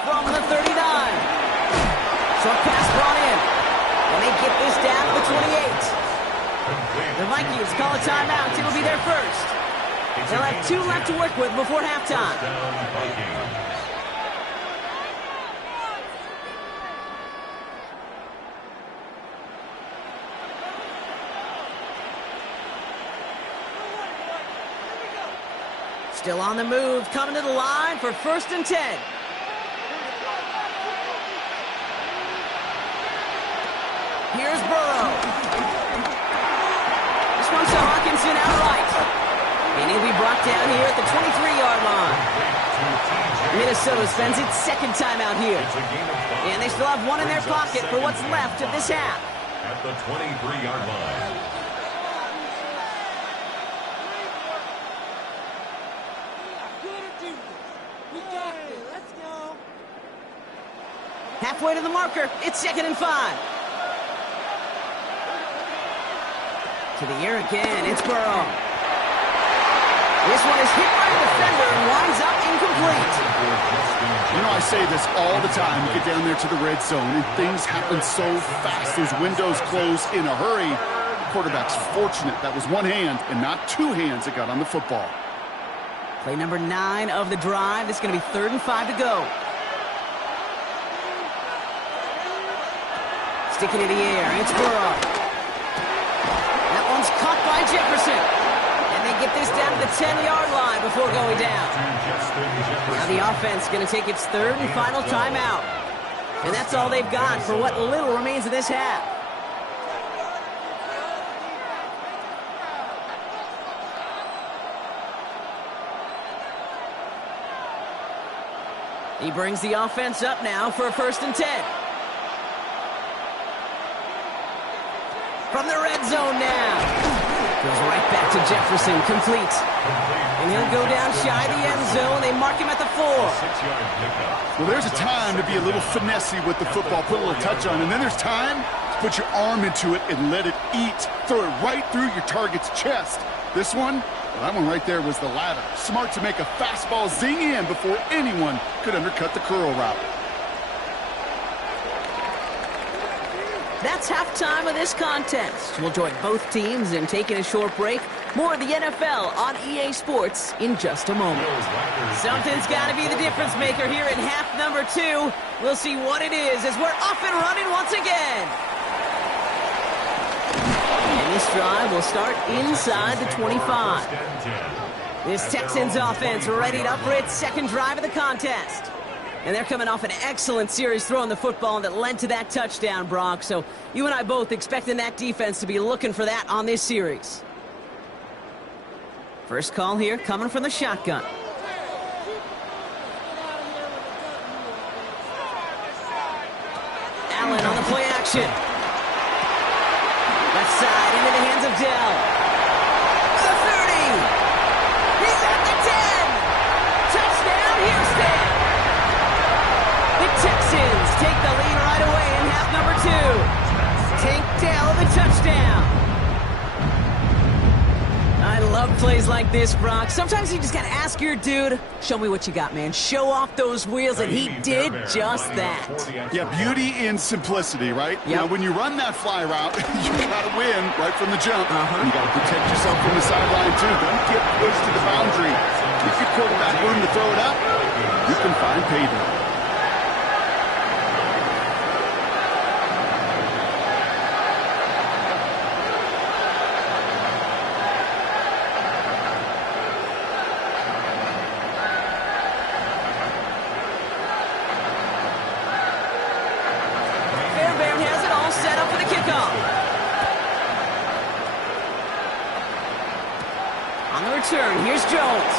From the 39. Short pass brought in. And they get this down to the 28. The Vikings call a timeout. It'll be their first. They'll have 2 left to work with before halftime. Still on the move, coming to the line for 1st and 10. Here's Burrow. This one's to Hawkinson outright. And he'll be brought down here at the 23-yard line. Minnesota spends its 2nd time out here. And they still have 1 in their pocket for what's left of this half. At the 23-yard line. Halfway to the marker, it's 2nd and 5. To the air again, it's Burrow. This one is hit by a defender and winds up incomplete. You know, I say this all the time. You get down there to the red zone, and things happen so fast. Those windows close in a hurry. The quarterback's fortunate. That was one hand and not 2 hands that got on the football. Play number 9 of the drive. It's going to be 3rd and 5 to go. Sticking in the air, it's Burrow. That one's caught by Jefferson. And they get this down to the 10-yard line before going down. Now the offense going to take its third and final timeout. And that's all they've got for what little remains of this half. He brings the offense up now for a 1st and 10. From the red zone now. Goes right back to Jefferson, complete. And he'll go down shy of the end zone. They mark him at the 4. Well, there's a time to be a little finessey with the football, put a little touch on, and then there's time to put your arm into it and let it eat. Throw it right through your target's chest. This one, well, that one right there was the latter. Smart to make a fastball zing in before anyone could undercut the curl route. That's halftime of this contest. We'll join both teams in taking a short break. More of the NFL on EA Sports in just a moment. Something's got to be the difference maker here in half number 2. We'll see what it is as we're off and running once again. And this drive will start inside the 25. This Texans offense ready up for its second drive of the contest. And they're coming off an excellent series throwing the football that led to that touchdown, Brock. So you and I both expecting that defense to be looking for that on this series. First call here coming from the shotgun. Allen on the play action. Left side into the hands of Dell. The 30. He's at the 10. Touchdown, Houston. The Texans take the lead right away in half number 2. Tank Dell the touchdown. I love plays like this, Brock. Sometimes you just got to ask your dude, show me what you got, man. Show off those wheels, and he did just that. Yeah, beauty in simplicity, right? Yep. Now, when you run that fly route, you got to win right from the jump. You got to protect yourself from the sideline, too. Don't get pushed to the boundary. If your quarterback room to throw it up, you can find payback. Here's Jones.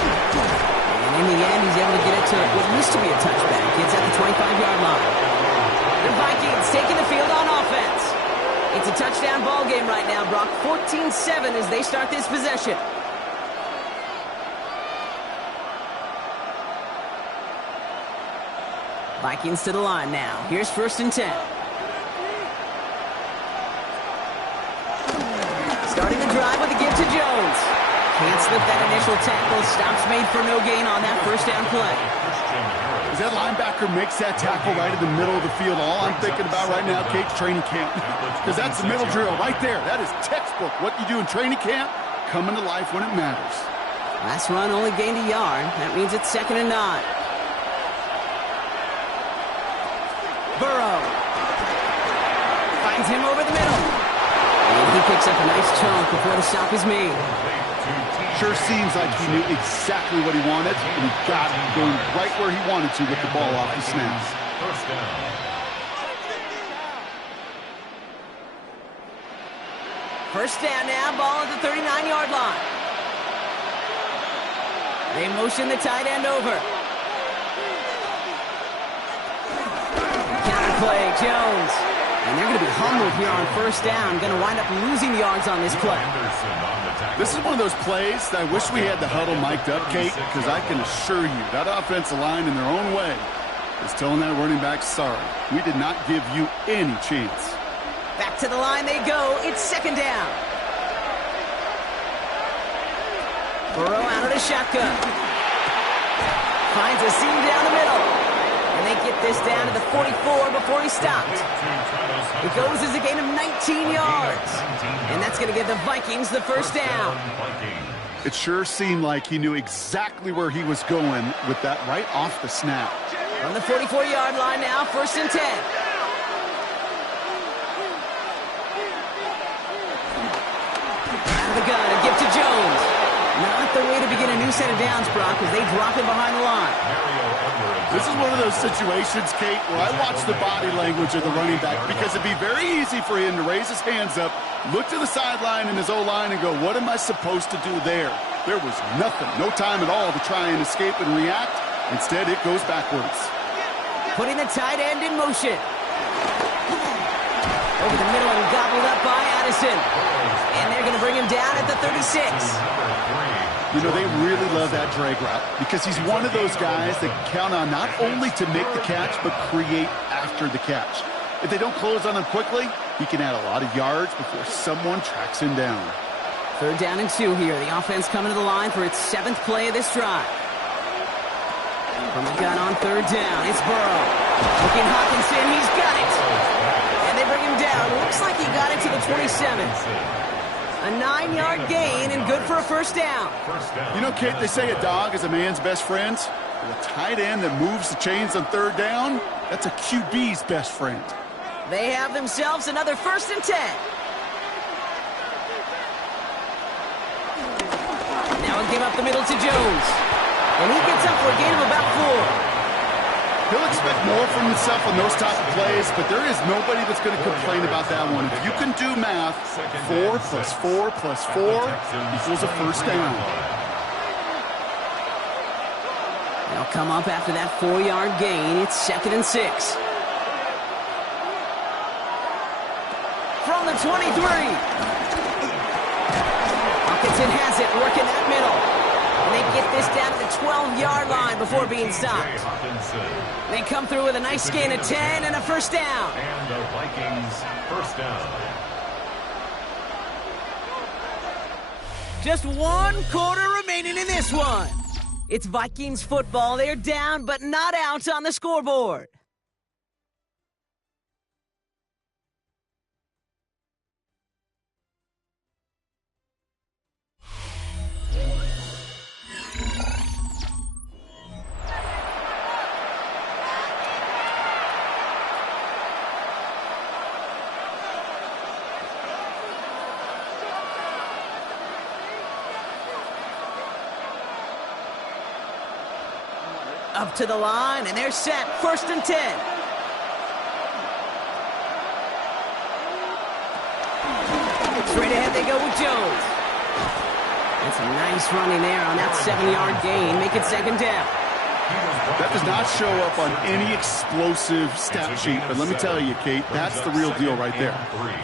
And in the end, he's able to get it to what used to be a touchback. It's at the 25-yard line. The Vikings taking the field on offense. It's a touchdown ball game right now, Brock. 14-7 as they start this possession. Vikings to the line now. Here's 1st and 10. Starting the drive with a give to Jones. Can't slip that initial tackle. Stops made for no gain on that first down play. As that linebacker makes that tackle right in the middle of the field, all I'm thinking about right now, Kate's training camp. Because that's the middle drill right there. That is textbook. What you do in training camp, coming to life when it matters. Last run only gained a yard. That means it's 2nd and 9. Burrow. Finds him over the middle. And he picks up a nice chunk before the stop is made. Sure seems like he knew exactly what he wanted, and he got it going right where he wanted to with the ball off the snap. First down. First down now, ball at the 39-yard line. They motion the tight end over. Counter play, Jones. And they're going to be humbled here on first down. Going to wind up losing yards on this play. This is one of those plays that I wish we had the huddle mic'd up, Kate, because I can assure you that offensive line in their own way is telling that running back, sorry, we did not give you any chance. Back to the line they go. It's 2nd down. Burrow out of the shotgun. Finds a seam down the middle. And they get this down to the 44 before he stopped. It goes as a gain of 19 yards. And that's going to give the Vikings the first down. It sure seemed like he knew exactly where he was going with that right off the snap. From the 44-yard line now, 1st and 10. Out of the gun, a give to Jones. Not the set of downs, Brock, as they drop it behind the line. This is one of those situations, Kate, where I watch the body language of the running back because it'd be very easy for him to raise his hands up, look to the sideline in his O-line and go, what am I supposed to do there? There was nothing, no time at all to try and escape and react. Instead, it goes backwards. Putting the tight end in motion. Over the middle and gobbled up by Addison. And they're going to bring him down at the 36. You know, they really love that drag route because he's one of those guys that count on not only to make the catch, but create after the catch. If they don't close on him quickly, he can add a lot of yards before someone tracks him down. 3rd down and 2 here. The offense coming to the line for its 7th play of this drive. From the gun on 3rd down, it's Burrow. Looking Hawkinson, he's got it. And they bring him down. Looks like he got it to the 27. A 9-yard gain and good for a 1st down. You know, Kate, they say a dog is a man's best friend. Well, a tight end that moves the chains on 3rd down, that's a QB's best friend. They have themselves another 1st and 10. Now a give up the middle to Jones. And he gets up for a gain of about 4. He'll expect more from himself on those type of plays, but there is nobody that's going to complain about that one. If you can do math, 4 plus 4 plus 4 equals a 1st down. They'll come up after that 4-yard gain. It's 2nd and 6. From the 23. Hawkinson has it, working that middle. And they get this down to the 12-yard line before being stopped. They come through with a nice gain of 10 and a 1st down. And the Vikings 1st down. Just 1 quarter remaining in this one. It's Vikings football. They're down but not out on the scoreboard. Up to the line, and they're set. 1st and 10. Straight ahead they go with Jones. That's a nice running there on that 7-yard gain. Make it 2nd down. That does not show up on any explosive stat sheet, but let me tell you, Kate, that's the real deal right there.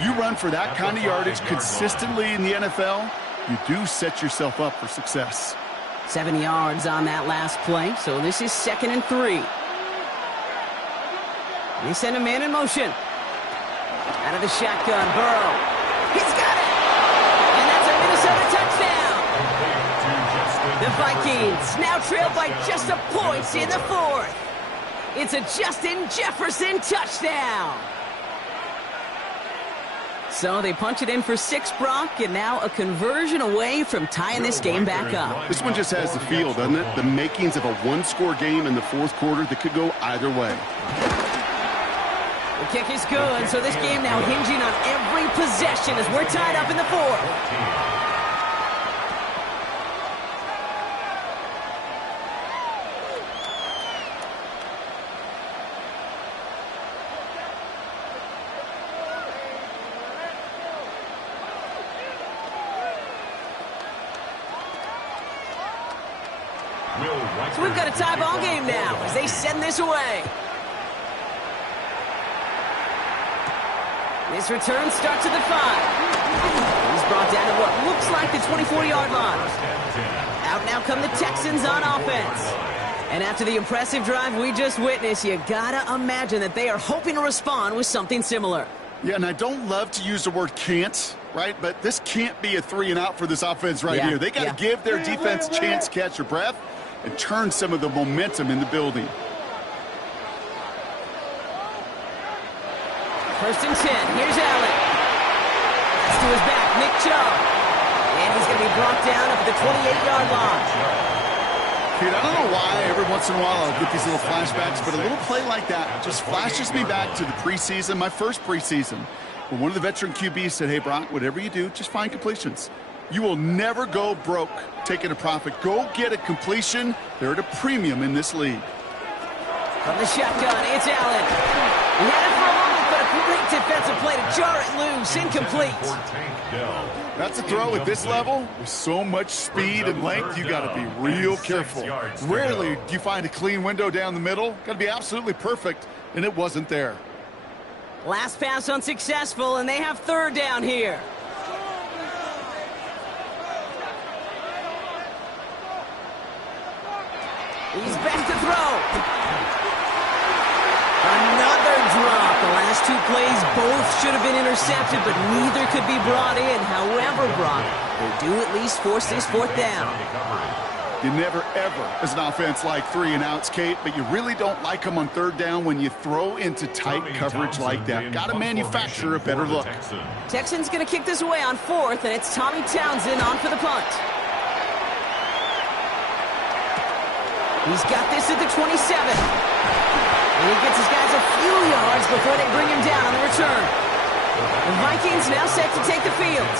You run for that kind of yardage consistently in the NFL, you do set yourself up for success. 7 yards on that last play, so this is 2nd and 3. They send a man in motion. Out of the shotgun, Burrow. He's got it! And that's a Minnesota touchdown! The Vikings now trail by just a point in the 4th. It's a Justin Jefferson touchdown! So they punch it in for 6, Brock, and now a conversion away from tying this game back up. This one just has the feel, doesn't it? The makings of a 1-score game in the 4th quarter that could go either way. The kick is good, so this game now hinging on every possession as we're tied up in the 4th. So we've got a tie ball game now as they send this away. This return starts at the 5. He's brought down to what looks like the 24-yard line. Out now come the Texans on offense. And after the impressive drive we just witnessed, you gotta imagine that they are hoping to respond with something similar. Yeah, and I don't love to use the word can't, right? But this can't be a 3-and-out for this offense right here. They got to give their defense a chance to catch their breath and turn some of the momentum in the building. 1st and 10. Here's Allen. That's to his back, Nick Chubb. And he's going to be brought down up at the 28-yard line. Dude, I don't know why every once in a while I'll get these little flashbacks, but a little play like that just flashes me back to the preseason, my first preseason, where one of the veteran QBs said, hey, Brock, whatever you do, just find completions. You will never go broke taking a profit. Go get a completion. They're at a premium in this league. From the shotgun, it's Allen. He had it for a moment, but a great defensive play to jar it loose. Incomplete. That's a throw at this level. With so much speed and length, you got to be real careful. Rarely do you find a clean window down the middle. Got to be absolutely perfect, and it wasn't there. Last pass unsuccessful, and they have third down here. He's back to throw. Another drop. The last two plays both should have been intercepted, but neither could be brought in. However, Brock, they do at least force this fourth down. You never, ever, as an offense, like 3 and outs, Kate, but you really don't like them on third down when you throw into tight coverage like that. Got to manufacture a better look. Texans going to kick this away on fourth, and it's Tommy Townsend on for the punt. He's got this at the 27. And he gets his guys a few yards before they bring him down on the return. The Vikings now set to take the field.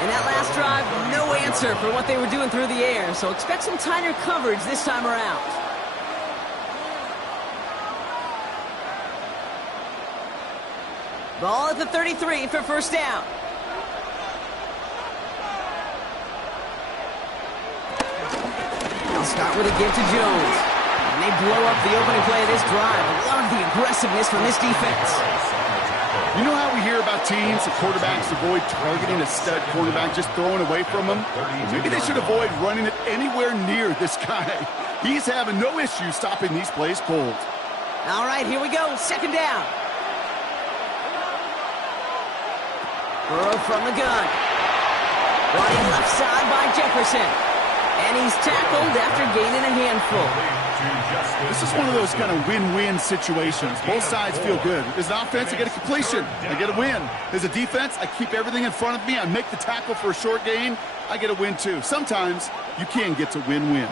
In that last drive, no answer for what they were doing through the air, so expect some tighter coverage this time around. Ball at the 33 for first down. They'll start with a give to Jones. And they blow up the opening play of this drive. I love the aggressiveness from this defense. You know how we hear about teams and quarterbacks avoid targeting a stud quarterback, just throwing away from him? Maybe they should avoid running it anywhere near this guy. He's having no issue stopping these plays cold. All right, here we go. Second down. Burrow from the gun. Running left side by Jefferson. And he's tackled after gaining a handful. This is one of those kind of win-win situations. Both sides feel good. As an offense, I get a completion. I get a win. As a defense, I keep everything in front of me. I make the tackle for a short gain. I get a win, too. Sometimes you can get to win-win.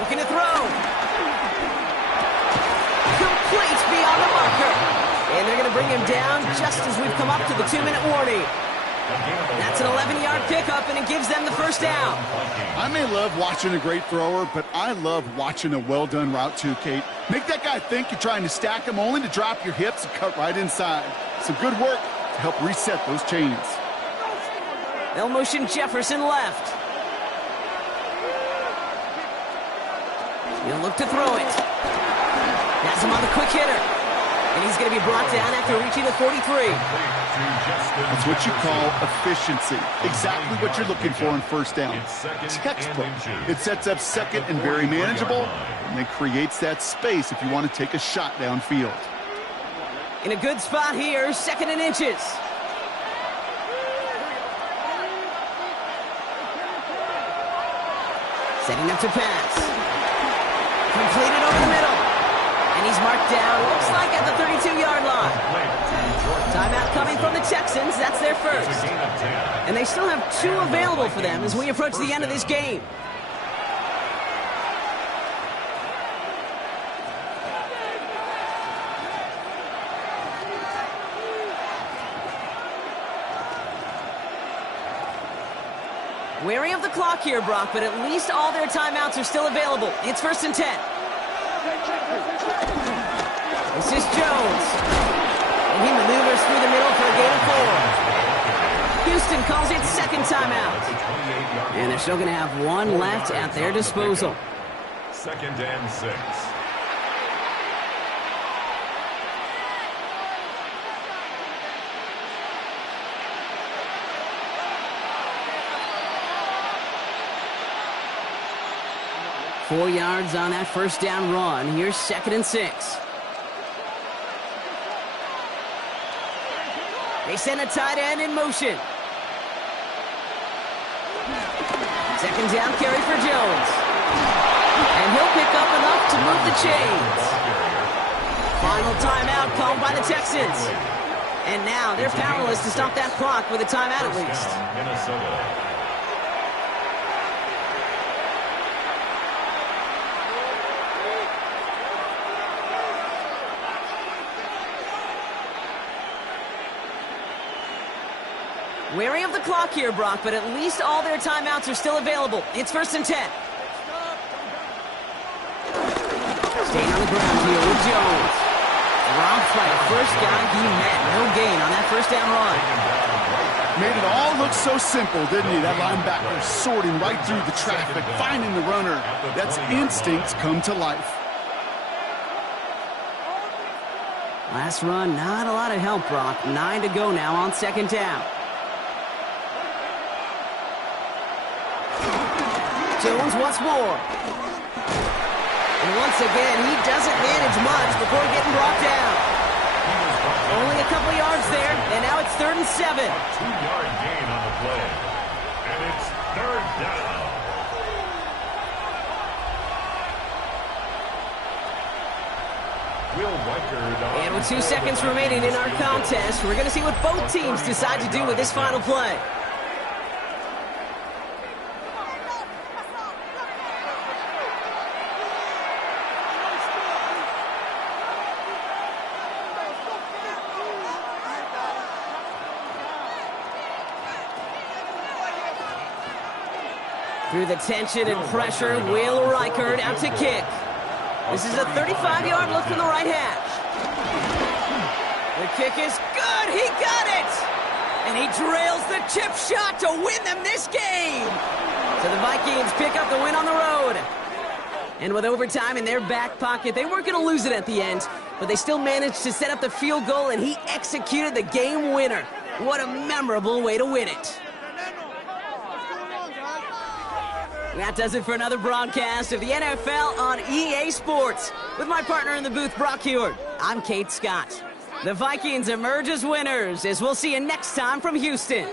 Looking to throw. Complete beyond the marker. And they're going to bring him down just as we've come up to the 2-minute warning. That's an 11-yard pickup, and it gives them the first down. I may love watching a great thrower, but I love watching a well-done route too, Kate. Make that guy think you're trying to stack him, only to drop your hips and cut right inside. Some good work to help reset those chains. They'll motion Jefferson left. He'll look to throw it. Has him on the quick hitter. And he's going to be brought down after reaching the 43. That's what you call efficiency. Exactly what you're looking for in first down. Textbook. It sets up second and very manageable, and then creates that space if you want to take a shot downfield. In a good spot here, second and inches. Setting up to pass. Completed over the middle. And he's marked down, looks like at the 32-yard line. Timeout coming from the Texans. That's their first. And they still have 2 available for them as we approach the end of this game. Wary of the clock here, Brock, but at least all their timeouts are still available. It's 1st and 10. This is Jones. And he maneuvers through the middle for a gain of 4. Houston calls it second timeout. And they're still going to have 1 left at their disposal. 2nd and 6. Four yards on that first down run. Here's 2nd and 6. They send a tight end in motion. Second down carry for Jones. And he'll pick up enough to move the chains. Final timeout called by the Texans. And now they're powerless to stop that clock with a timeout at least. Minnesota. Wary of the clock here, Brock, but at least all their timeouts are still available. It's 1st and 10. Staying on the ground here with Jones. Rob Flight, first guy he met. No gain on that first down run. Made it all look so simple, didn't he? That linebacker sorting right through the traffic, finding the runner. That's instincts come to life. Last run, not a lot of help, Brock. 9 to go now on 2nd down. Jones once more. And once again, he doesn't manage much before getting brought down. Only a couple yards there, and now it's 3rd and 7. A 2-yard gain on the play. And it's 3rd down. Will Weichert. And with 2 seconds remaining in our contest, we're going to see what both teams decide to do with this final play. Through the tension and pressure, Will Reichard out to kick. This is a 35-yard look from the right hash. The kick is good. He got it. And he drills the chip shot to win them this game. So the Vikings pick up the win on the road. And with overtime in their back pocket, they weren't going to lose it at the end, but they still managed to set up the field goal, and he executed the game winner. What a memorable way to win it. That does it for another broadcast of the NFL on EA Sports. With my partner in the booth, Brock Huard, I'm Kate Scott. The Vikings emerge as winners, as we'll see you next time from Houston.